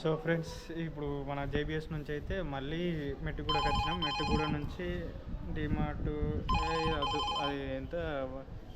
So friends, ఇప్పుడు మన JBS నుంచి అయితే మళ్ళీ మెట్టుగూడకి వచ్చినాం. మెట్టుగూడ నుంచి డిమార్ట్ అది ఎంత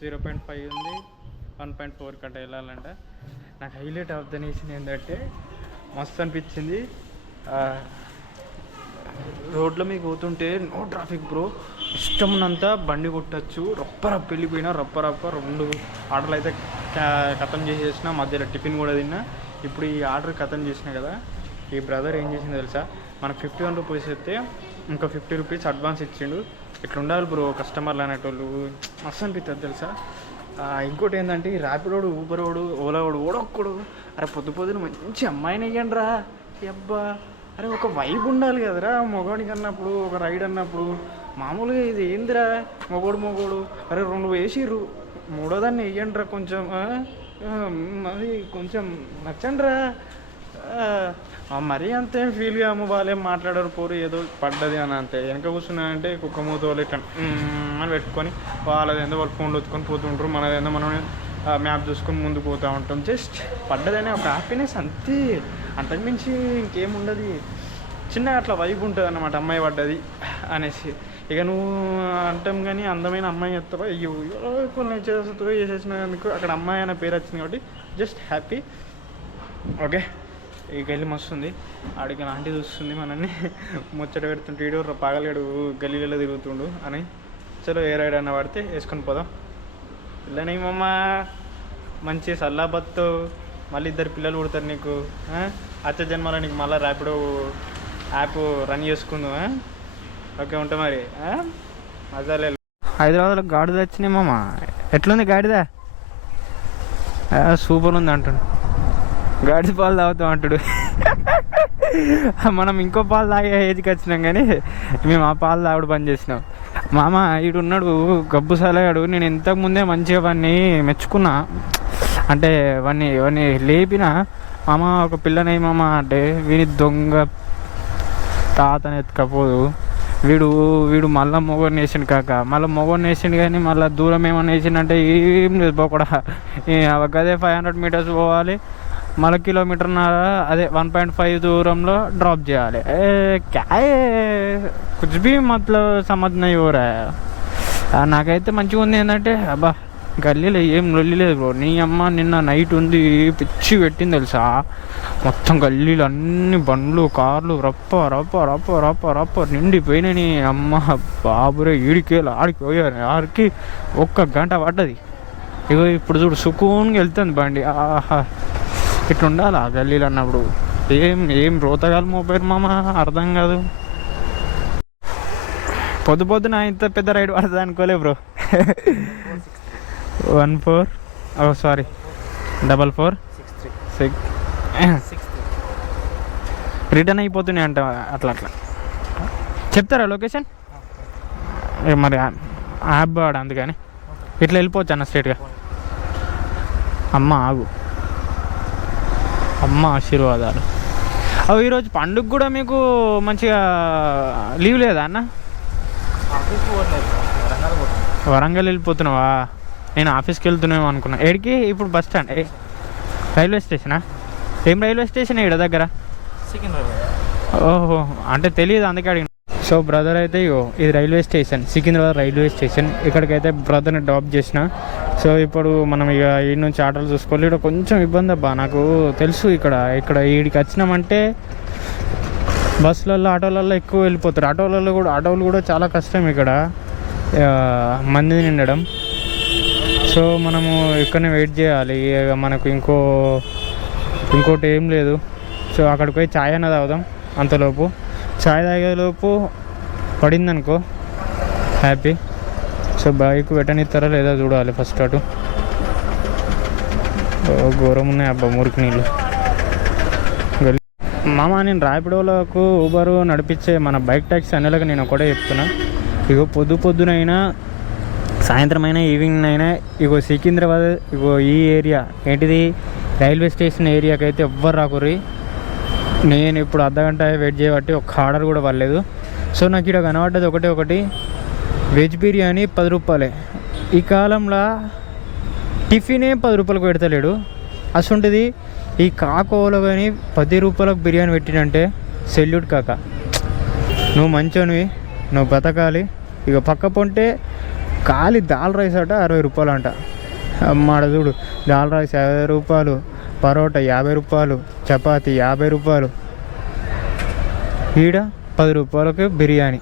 0.5 ఉంది, 1.4 కట్ట వెళ్ళాలంట. నాకు హైలైట్ ఆఫ్ ద నేషన్ ఏంటంటే మస్తు అనిపించింది. రోడ్ల మీద పోతుంటే నో ట్రాఫిక్ బ్రో, ఇష్టమున్నంత బండి కొట్టచ్చు. రప్ప వెళ్ళిపోయినా రప్ప 2 ఆర్డర్లు అయితే ఖతం చేసేసిన. మధ్యలో టిఫిన్ కూడా తిన్నా. ఇప్పుడు ఈ ఆర్డర్ ఖతం చేసిన కదా, ఈ బ్రదర్ ఏం చేసింది తెలుసా, మనకు 51 రూపీస్ అయితే ఇంకా 50 రూపీస్ అడ్వాన్స్ ఇచ్చిండు. ఇట్లా ఉండాలి బ్రో కస్టమర్లు అనేటోళ్ళు, మస్తు అనిపిస్తుంది తెలుసా. ఇంకోటి ఏంటంటే ఈ ర్యాపిడోడు, ఊబరోడు, ఓలావాడు ఓడొక్కడు, అరే పొద్దున మంచి అమ్మాయిని వెయ్యండి రా అబ్బా. అరే ఒక వైబ్ ఉండాలి కదరా మొగోడికి అన్నప్పుడు, ఒక రైడ్ అన్నప్పుడు. మామూలుగా ఇది ఏందిరా మొగోడు అరే 2 వేసిర్రు, 3వ దాన్ని వెయ్యండి రా కొంచెం, అది కొంచెం నచ్చండి రా. మరీ అంతేం ఫీల్ కాము, వాళ్ళేం మాట్లాడారు పోరు, ఏదో పడ్డది అని అంతే. వెనక కూర్చున్నాయంటే కుక్క మూత వాళ్ళు ఇట్లా అని పెట్టుకొని వాళ్ళదేందో వాళ్ళు ఫోన్లు వచ్చుకొని పోతుంటారు, మనదేందో మనం మ్యాప్ చూసుకొని ముందుకు పోతూ ఉంటాం. జస్ట్ పడ్డదనే ఒక హ్యాపీనెస్ అంతే, అంతకుమించి ఇంకేముండదు. చిన్నగా అట్లా వైబ్ ఉంటుంది అన్నమాట, అమ్మాయి పడ్డది అనేసి. ఇక నువ్వు అంటాం కానీ అందమైన అమ్మాయి ఎత్తవా, అయ్యో కొన్ని చేసేసినందుకు అక్కడ అమ్మాయి అనే పేరు వచ్చింది కాబట్టి జస్ట్ హ్యాపీ. ఓకే, ఇక వెళ్ళి మస్తుంది. ఆడికి ఆంటీ చూస్తుంది మనల్ని, ముచ్చట పెడుతుంటే వీడు పాగలేడు గల్లీలలో తిరుగుతుండు అని. చలో ఏ రైడ్ అన్న పడితే వేసుకొని పోదాం. పిల్లని మమ్మ మంచి సల్లాబత్తు, మళ్ళీ 2 పిల్లలు పుడతారు నీకు. అచ్చ జన్మలో నీకు మళ్ళీ ర్యాపిడో యాప్ రన్ చేసుకుందాం. ఓకే ఉంటా మరి, మజాలే. హైదరాబాద్లో గాడిద వచ్చినాయి మామ, ఎట్లుంది గాడిద? సూపర్ ఉంది అంటాడు. గాడిద పాలు తాగుతాం అంటాడు. మనం ఇంకో పాలు తాగే ఏజ్కి వచ్చినాం కానీ మేము ఆ పాలు తాగుడు పని చేసినాం. మామ ఈడున్నాడు గబ్బు సలగాడు. నేను ఇంతకుముందే మంచిగా వాడిని మెచ్చుకున్నా, అంటే వాడిని లేపిన. మామ ఒక పిల్లనే మామ అంటే వీని దొంగ తాతని ఎత్తుకపోదు. వీడు మళ్ళీ మొగోని వేసిండు కాక, మళ్ళీ మొగోని వేసిండు కానీ మళ్ళీ దూరం ఏమన్నా వేసిండంటే ఏం లేదు పోకూడా. అదే 500 మీటర్స్ పోవాలి, మళ్ళీ కిలోమీటర్న్నర అదే 1.5 దూరంలో డ్రాప్ చేయాలి. క్యాయ్ కుछ भी मतलब समझ नहीं हो रहा है. నాకైతే మంచిగా ఉంది ఏంటంటే అబ్బా గల్లీలో ఏం లొల్లి లేదు బ్రో. నీ అమ్మ నిన్న నైట్ ఉంది పిచ్చి పెట్టింది తెలుసా. మొత్తం గల్లీలు అన్ని బండ్లు కార్లు రప్ప నిండిపోయినాయి. అమ్మ బాబురే ఈడికేలా ఆడికి పోయారు, ఆడికి 1 గంట పడ్డది. ఇగో ఇప్పుడు చూడు సుకూన్గా వెళ్తుంది బండి. ఆహా, ఇట్లా ఉండాలి ఆ గల్లీలు అన్నప్పుడు. ఏం రోతగాలు మోపారు మామ, అర్థం కాదు. పొద్దున ఇంత పెద్ద రైడ్ పడుతుంది అనుకోలే బ్రో. 14 రిటర్న్ అయిపోతున్నాయి అంట. అట్లా చెప్తారా లొకేషన్? మరి యాప్ వాడు అందుకని ఇట్లా వెళ్ళిపోవచ్చు అన్న స్ట్రేట్గా. అమ్మ ఆగు, అమ్మ ఆశీర్వాదాలు. ఈరోజు పండుగ కూడా మీకు మంచిగా లీవ్ లేదా అన్న? వరంగల్ వెళ్ళిపోతున్నావా? నేను ఆఫీస్కి వెళ్తున్నామో అనుకున్నా. ఏడికి? ఇప్పుడు బస్ స్టాండ్, రైల్వే స్టేషనా? ఏం రైల్వే స్టేషన్ ఇక్కడ దగ్గర? ఓహో, అంటే తెలియదు అందుకే అడిగిన. సో బ్రదర్ అయితే ఇది railway station, Secunderabad railway station. ఇక్కడికైతే బ్రదర్ని డ్రాప్ చేసిన. సో ఇప్పుడు మనం ఇక ఈ నుంచి ఆటోలు చూసుకోవాలి. ఇక్కడ కొంచెం ఇబ్బంది అబ్బా, నాకు తెలుసు. ఇక్కడ వీడికి వచ్చినామంటే బస్సులలో ఆటోలలో ఎక్కువ వెళ్ళిపోతారు. ఆటోలు కూడా చాలా కష్టం ఇక్కడ మంది నిండడం. సో మనము ఇక్కడనే వెయిట్ చేయాలి. మనకు ఇంకోటి ఏం లేదు. సో అక్కడికి పోయి ఛాయ్ అన్న తాగుదాం. అంతలోపు ఛాయ్ తాగేలోపు పడిందనుకో హ్యాపీ. సో బైక్ పెట్టనిస్తారా లేదా చూడాలి ఫస్ట్. అటు ఘోరం ఉన్నాయి అబ్బా మురికి నీళ్ళు. మామ నేను ర్యాపిడోలకు ఊబరు నడిపించే మన బైక్ ట్యాక్సీ అనేలాగా నేను ఒకటే చెప్తున్నా. ఇగో పొద్దునైనా సాయంత్రం అయినా ఈవినింగ్ అయినా సికింద్రాబాద్ ఈ ఏరియా ఏంటిది రైల్వే స్టేషన్ ఏరియాకి అయితే ఎవ్వరు రాకుర్రి. నేను ఇప్పుడు అర్ధగంట వెయిట్ చేయబట్టి ఒక్క ఆర్డర్ కూడా పర్లేదు. సో నాకు ఇక్కడ కనబడ్డది ఒకటి వెజ్ బిర్యానీ 10 రూపాయలే. ఈ కాలంలో టిఫినే 10 రూపాయలకు పెడతలేడు. అసలుంటిది ఈ కాకోలో కానీ 10 రూపాయలకు బిర్యానీ పెట్టినంటే సెల్యూట్ కాక. నువ్వు మంచోనివి, నువ్వు బతకాలి. ఇక పక్క పొంటే ఖాళీ దాల్ రైస్ అట 60 రూపాయలు అంట. అమ్మాడ చూడు, దాల్ రైస్ 50 రూపాయలు, పరోటా 50 రూపాయలు, చపాతీ 50 రూపాయలు, ఈడ 10 రూపాయలకి బిర్యానీ.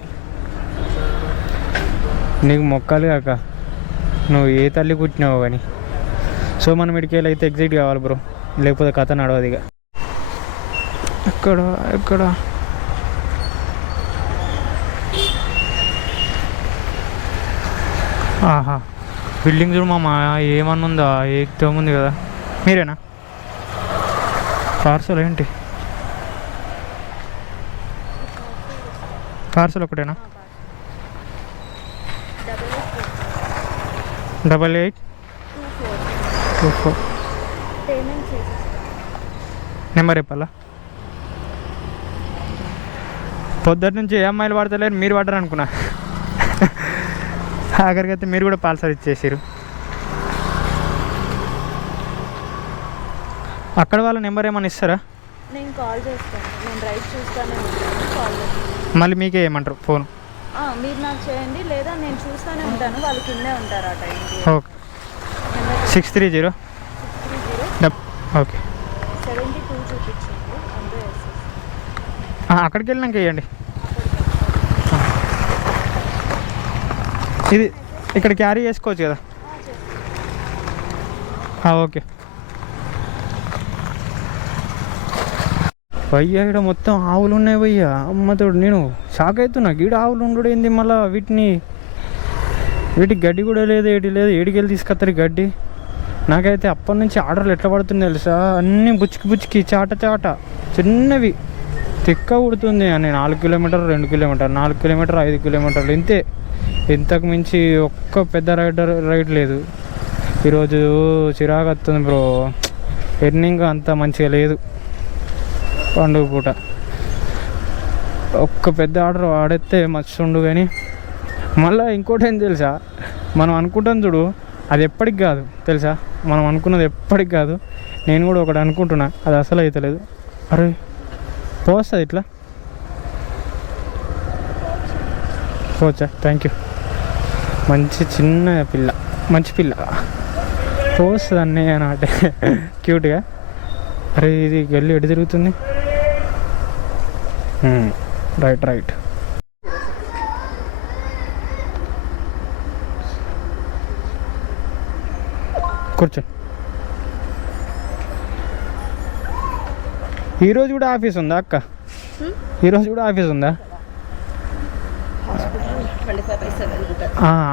నీకు మొక్కాలి కాక, నువ్వు ఏ తల్లి పుట్టినావు కానీ. సో మనం ఇడికి అయితే ఎగ్జిట్ కావాలి బ్రో, లేకపోతే కథ నడవదు ఇక. ఎక్కడ ఆహా, బిల్డింగ్ చూడు మామ, ఏమన్నా ఉందా? ఏకం ఉంది కదా. మీరేనా పార్సల్? ఏంటి పార్సల్ ఒకటేనా? 8824 నెంబర్ చెప్పాలా? పొద్దుటి నుంచి ఏ అమ్మాయిలు పడతలేరు, మీరు పడ్డారు అనుకున్నా. ఆఖరికి అయితే మీరు కూడా పార్సల్ ఇచ్చేసారు. అక్కడ వాళ్ళ నెంబర్ ఏమైనా ఇస్తారా? నేను కాల్ చేస్తాను, నేను రైట్ చూస్తానే ఉంటాను, కాల్ చేస్తాను. మళ్ళీ మీకే ఏమంటారు ఫోన్? మీరు నాకు చేయండి, లేదా నేను చూస్తూనే ఉంటాను, వాళ్ళు కిందే ఉంటారు ఆ టైంకి. ఓకే. 630 ఓకే 72 చూపించండి, అంతే వేసేసి. అక్కడికి వెళ్ళినాక వేయండి. ఇది ఇక్కడ క్యారీ చేసుకోవచ్చు కదా? ఓకే భయ్యా, ఇక్కడ మొత్తం ఆవులు ఉన్నాయి భయ్యా. అమ్మతోడు నేను షాక్ అవుతున్నా, గీడ ఆవులు ఉండడు ఏంది? మళ్ళీ వీటికి గడ్డి కూడా లేదు, ఏడికెళ్ళి తీసుకొస్తారు గడ్డి. నాకైతే అప్పటి నుంచి ఆర్డర్లు ఎట్లా పడుతుంది తెలుసా? అన్నీ బుచ్చికి చాట చిన్నవి తిక్క కుడుతుంది. నేను 4 కిలోమీటర్ 2 కిలోమీటర్ 4 కిలోమీటర్ 5 కిలోమీటర్లు ఇంతే. ఇంతకు మించి ఒక్క పెద్ద రైడ్ లేదు. ఈరోజు చిరాకు వస్తుంది బ్రో, ఎర్నింగ్ అంత మంచిగా లేదు పండుగ పూట. ఒక్క పెద్ద ఆర్డర్ ఆడేస్తే మస్తు ఉండు. కానీ మళ్ళీ ఇంకోటి ఏం తెలుసా, మనం అనుకుంటాం చూడు, అది ఎప్పటికి కాదు తెలుసా? మనం అనుకున్నది ఎప్పటికి కాదు. నేను కూడా ఒకటి అనుకుంటున్నా, అది అసలు అవుతలేదు. అరే పోస్తుంది ఇట్లా పోవచ్చా? Thank you. మంచి చిన్న పిల్ల, మంచి పిల్ల పోస్తుంది అన్నయ్య అంటే క్యూట్గా. అరే ఇది గల్లి ఎటు తిరుగుతుంది? రైట్ కూర్చో. ఈరోజు కూడా ఆఫీస్ ఉందా అక్క? ఈరోజు కూడా ఆఫీస్ ఉందా?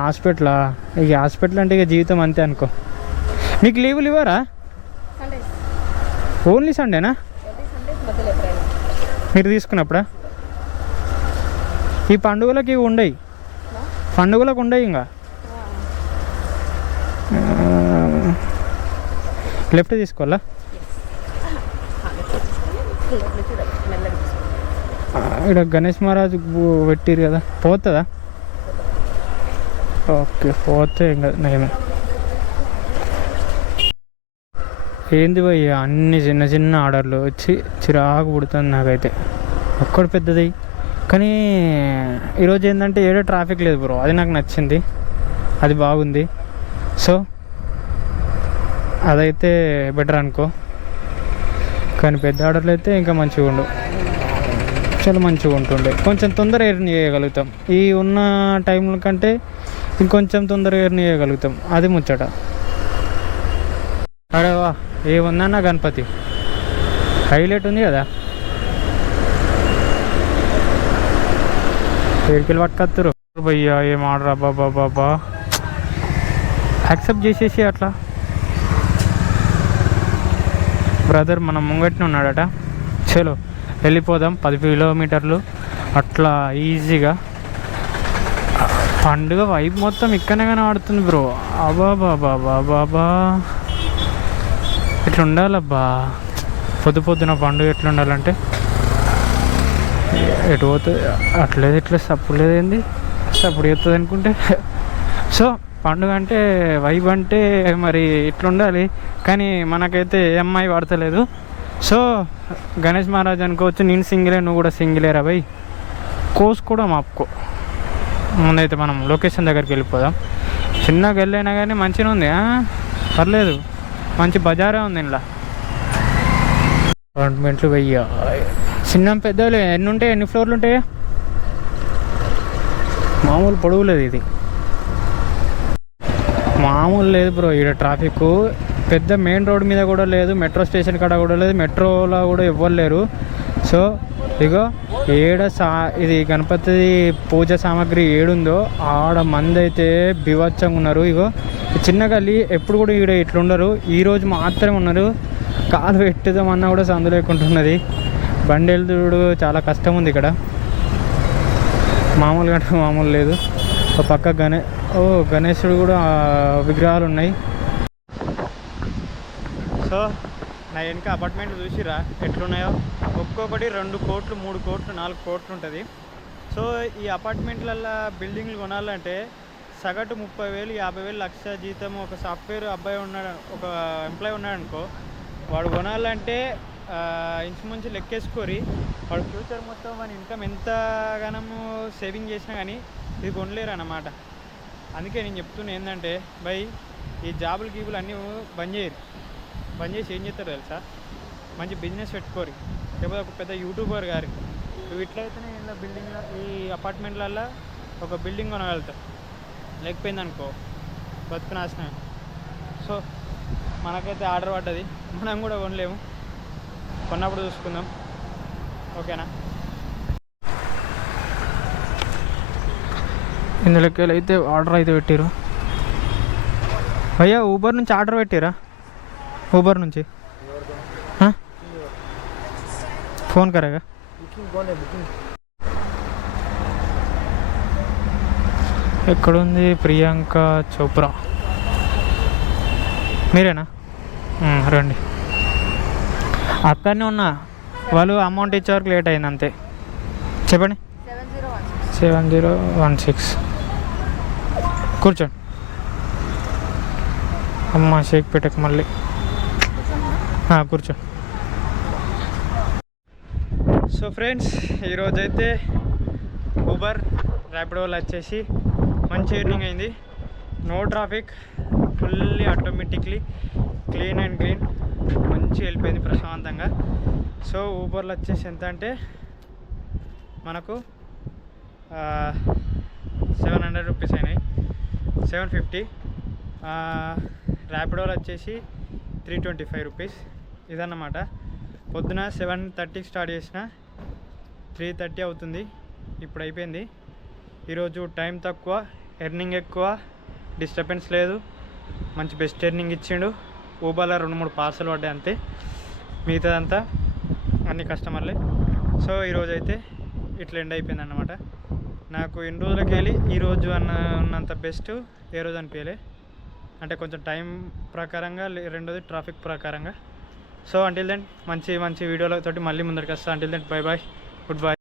హాస్పిటలా? ఇక హాస్పిటల్ అంటే ఇక జీవితం అంతే అనుకో. మీకు లీవులు ఇవ్వరా? ఓన్లీ సండేనా? మీరు తీసుకున్నప్పుడా? ఈ పండుగలకి ఇవి ఉండయి, పండుగలకు ఉండయి. ఇంకా లెఫ్ట్ తీసుకోవాలా? ఇక్కడ గణేష్ మహారాజ్ పెట్టిరు కదా, పోతుందా? ఓకే పోతే ఇంకా నయమే. ఏంది భయ్య అన్ని చిన్న ఆర్డర్లు వచ్చి చిరాకు పుడుతుంది నాకైతే. ఒక్కడు పెద్దది. కానీ ఈరోజు ఏంటంటే ఏడో ట్రాఫిక్ లేదు బ్రో, అది నాకు నచ్చింది, అది బాగుంది. సో అదైతే బెటర్ అనుకో. కానీ పెద్ద ఆర్డర్లు అయితే ఇంకా మంచిగా ఉండు, చాలా మంచిగా ఉంటుండే. కొంచెం తొందరగా ఎర్న్ చేయగలుగుతాం, ఈ ఉన్న టైంల కంటే ఇంకొంచెం తొందరగా ఎర్న్ చేయగలుగుతాం, అది ముచ్చట. అరే వా, ఏముందన్న గణపతి హైలైట్ ఉంది కదా. ఏడికెళ్ళి పట్టుకొస్తారు భయ్యా, ఏం ఆర్డర్? బాబా యాక్సెప్ట్ చేసేసి అట్లా. బ్రదర్ మన ముంగట్నే ఉన్నాడట, చలో వెళ్ళిపోదాం 10 కిలోమీటర్లు అట్లా ఈజీగా. పండుగ వైబ్ మొత్తం ఇక్కడనే కనబడుతుంది బ్రో. బాబా ఇట్లా ఉండాలబ్బా, పొద్దున పండుగ ఎట్లా ఉండాలంటే ఎటు పోతుంది అట్లేదు, ఇట్లా సప్పుడు లేదేంది, సప్పుడు చేస్తుంది అనుకుంటే. సో పండుగ అంటే వైబ్ అంటే మరి ఇట్లా ఉండాలి. కానీ మనకైతే అమ్మాయి పడతలేదు, సో గణేష్ మహారాజ్ అనుకోవచ్చు, నేను సింగిలే నువ్వు కూడా సింగిలేరా భయ్, కోసుకోవడం ఆపుకో. ముందైతే మనం లొకేషన్ దగ్గరికి వెళ్ళిపోదాం. చిన్నగా వెళ్ళైనా కానీ మంచిగా ఉంది, పర్లేదు, మంచి బజారే ఉంది ఇంట్లో. అపార్ట్మెంట్లు వెయ్యి చిన్న పెద్దలు ఎన్ని ఉంటాయి, ఎన్ని ఫ్లోర్లు ఉంటాయా? మామూలు పొడవు లేదు ఇది, మామూలు లేదు బ్రో. ఈడ ట్రాఫిక్ పెద్ద మెయిన్ రోడ్ మీద కూడా లేదు, మెట్రో స్టేషన్ కాడ కూడా లేదు, మెట్రోలో కూడా ఎవ్వరు లేరు. సో ఇగో ఇది గణపతి పూజ సామాగ్రి ఏడుందో ఆడ మంది అయితే బీభత్సంగా ఉన్నారు. ఇగో చిన్న గల్లి ఎప్పుడు కూడా ఈడ ఇట్లుండరు, ఈరోజు మాత్రమే ఉన్నారు. కాలు పెట్టుదామన్నా కూడా సందు లేకుంటున్నది. బండి వెళ్తుడు చాలా కష్టం ఉంది ఇక్కడ, మామూలుగా అంటే మామూలు లేదు. ఒక పక్క గణేశుడు కూడా విగ్రహాలు ఉన్నాయి. సో నా వెనక అపార్ట్మెంట్లు చూసిరా ఎట్లున్నాయో, ఒక్కొక్కటి 2 కోట్లు 3 కోట్లు 4 కోట్లు ఉంటుంది. సో ఈ అపార్ట్మెంట్లల్లో బిల్డింగ్లు కొనాలంటే సగటు 30,000 50,000 లక్ష జీతం ఒక సాఫ్ట్వేర్ అబ్బాయి ఉన్నాడు, ఒక ఎంప్లాయీ ఉన్నాడు అనుకో, వాడు కొనాలంటే ఇంచుమించు లెక్కేసుకొని వాడు ఫ్యూచర్ మొత్తం మన ఇన్కమ్ ఎంతగానో సేవింగ్ చేసినా కానీ ఇది కొనలేరు అన్నమాట. అందుకే నేను చెప్తున్నా ఏంటంటే భయ్, ఈ జాబులు గీబులు అన్నీ బంద్ చేసి ఏం చేస్తారు తెలుసా, మంచి బిజినెస్ పెట్టుకోరు, లేకపోతే ఒక పెద్ద యూట్యూబర్ గారు. నువ్వు ఇట్లయితేనే ఇలా బిల్డింగ్లో ఈ అపార్ట్మెంట్లల్లో ఒక బిల్డింగ్ కొనగలుగుతావు, లేకపోయింది అనుకో బతుకునాశనం. సో మనకైతే ఆర్డర్ పడ్డది, మనం కూడా కొనలేము, కొన్నప్పుడు చూసుకుందాం, ఓకేనా? ఇందులోకి అయితే ఆర్డర్ అయితే పెట్టారు భయ్యా, ఊబర్ నుంచి ఆర్డర్ పెట్టారా? ऊबर నుంచి फ़ोन करेगा ఎక్కడుంది ప్రియాంక చోప్రా, మీరేనా? రండి, అక్కడనే ఉన్నా, వాళ్ళు అమౌంట్ ఇచ్చే వరకు లేట్ అయింది అంతే. చెప్పండి. 7016 కూర్చోండి. అమ్మ షేక్ పెట్టకు మళ్ళీ, కూర్చో. సో ఫ్రెండ్స్, ఈరోజైతే ఊబర్ ర్యాపిడోలో వచ్చేసి మంచి ఎర్నింగ్ అయింది. No traffic, fully automatically clean and green, మంచి వెళ్ళిపోయింది ప్రశాంతంగా. సో ఊబర్లో వచ్చేసి ఎంత అంటే మనకు 700 రూపీస్ అయినాయి, 750. ర్యాపిడోలో వచ్చేసి 325 రూపీస్. ఇదన్నమాట. పొద్దున 7:30కి స్టార్ట్ చేసిన 3:30 అవుతుంది, ఇప్పుడు అయిపోయింది. ఈరోజు టైం తక్కువ, ఎర్నింగ్ ఎక్కువ, డిస్టర్బెన్స్ లేదు, మంచి బెస్ట్ ఎర్నింగ్ ఇచ్చిండు. ఊబర్లో 2-3 పార్సల్ పడ్డాయి అంతే, మిగతాదంతా అన్ని కస్టమర్లే. సో ఈరోజు అయితే ఇట్లా ఎండ్ అయిపోయింది అన్నమాట. నాకు ఎన్ని రోజులకి వెళ్ళి ఈరోజు ఉన్నంత బెస్ట్ ఏ రోజు అనిపించలే, అంటే కొంచెం టైం ప్రకారంగా, రెండోది ట్రాఫిక్ ప్రకారంగా. సో అంటిల్ దెన్ మంచి మంచి వీడియోలతోటి మళ్ళీ ముందరికి వస్తా. Until then bye bye, good bye.